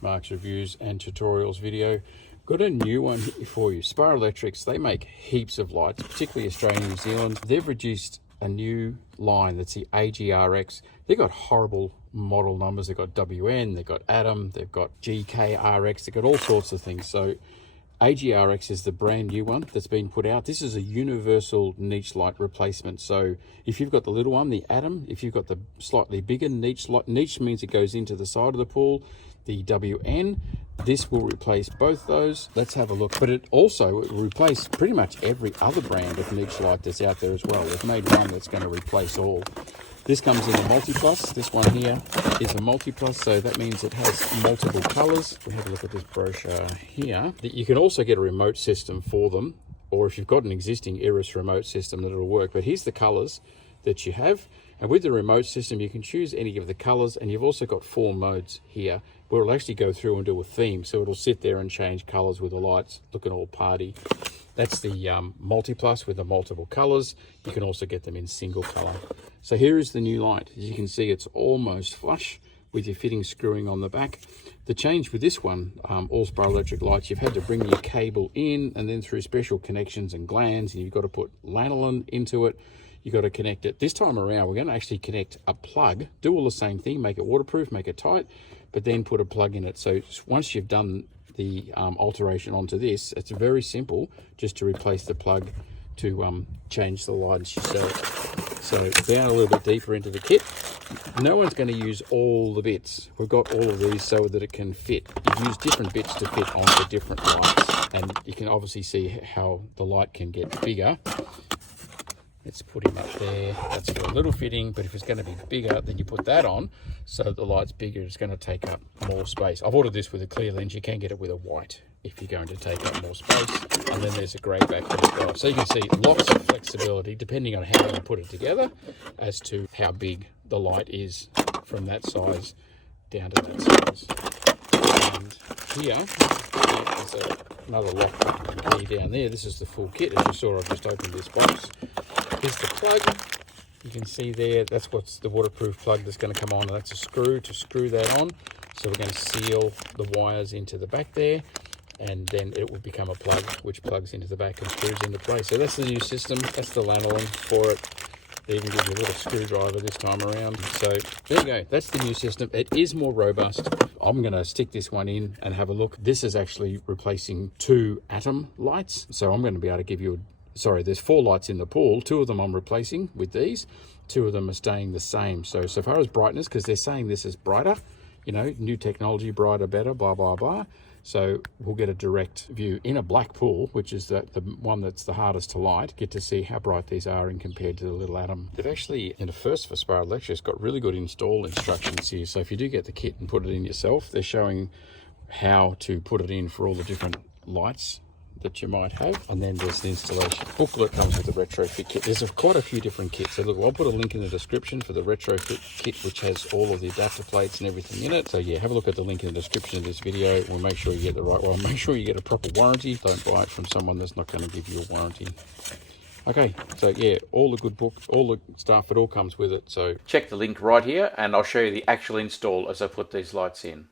benchmarks, reviews and tutorials video. Got a new one here for you. Spar Electrics, they make heaps of lights, particularly Australia and New Zealand. They've reduced a new line that's the AGRX. They've got horrible model numbers. They've got WN, they've got Atom, they've got GKRX, they've got all sorts of things. So AGRX is the brand new one that's been put out. This is a universal niche light replacement. So if you've got the little one, the Atom, if you've got the slightly bigger niche light, niche means it goes into the side of the pool, the WN, this will replace both those. Let's have a look. But it also will replace pretty much every other brand of niche light that's out there as well. They've made one that's going to replace all. This comes in a multi-plus. This one here is a multi-plus, so that means it has multiple colors. We have a look at this brochure here. You can also get a remote system for them, or if you've got an existing Iris remote system, that it'll work. But here's the colors that you have. And with the remote system, you can choose any of the colors, and you've also got 4 modes here where it'll actually go through and do a theme. So it'll sit there and change colors with the lights, looking all party. That's the multi-plus with the multiple colors. You can also get them in single color. So here is the new light. As you can see, it's almost flush with your fitting screwing on the back. The change with this one, all Spar Electric lights, you've had to bring your cable in and then through special connections and glands, and you've got to put lanolin into it. You've got to connect it. This time around, we're going to actually connect a plug, do all the same thing, make it waterproof, make it tight, but then put a plug in it. So once you've done the alteration onto this, it's very simple just to replace the plug to change the lights yourself. So down a little bit deeper into the kit. No one's going to use all the bits. We've got all of these so that it can fit. You've used different bits to fit onto different lights, and you can obviously see how the light can get bigger. Let's put him up there. That's for a little fitting, but if it's going to be bigger, then you put that on so that the light's bigger. It's going to take up more space. I've ordered this with a clear lens. You can get it with a white if you're going to take up more space. And then there's a grey back for this guy. So you can see lots of flexibility depending on how you put it together as to how big the light is from that size down to that size. And here is another lock key down there. This is the full kit. As you saw, I've just opened this box. Here's the plug. You can see there, that's what's the waterproof plug that's going to come on. And that's a screw to screw that on. So we're going to seal the wires into the back there, and then it will become a plug which plugs into the back and screws into place. So that's the new system. That's the lanolin for it. They even give you a little screwdriver this time around. So there you go. That's the new system. It is more robust. I'm going to stick this one in and have a look. This is actually replacing 2 Atom lights. So I'm going to be able to give you there's 4 lights in the pool. 2 of them I'm replacing with these. 2 of them are staying the same. So far as brightness, because they're saying this is brighter, you know, new technology, brighter, better, blah, blah, blah. So we'll get a direct view in a black pool, which is the one that's the hardest to light, get to see how bright these are in compared to the little Atom. They've actually, in the first for Spar Electrics, got really good install instructions here. So if you do get the kit and put it in yourself, they're showing how to put it in for all the different lights that you might have. And then there's the installation booklet, comes with the retrofit kit. There's quite a few different kits. So look, I'll put a link in the description for the retrofit kit, which has all of the adapter plates and everything in it. So yeah, have a look at the link in the description of this video. We'll make sure you get the right one. Make sure you get a proper warranty. Don't buy it from someone that's not going to give you a warranty. Okay, so yeah, all the good books, all the stuff, it all comes with it. So check the link right here and I'll show you the actual install as I put these lights in.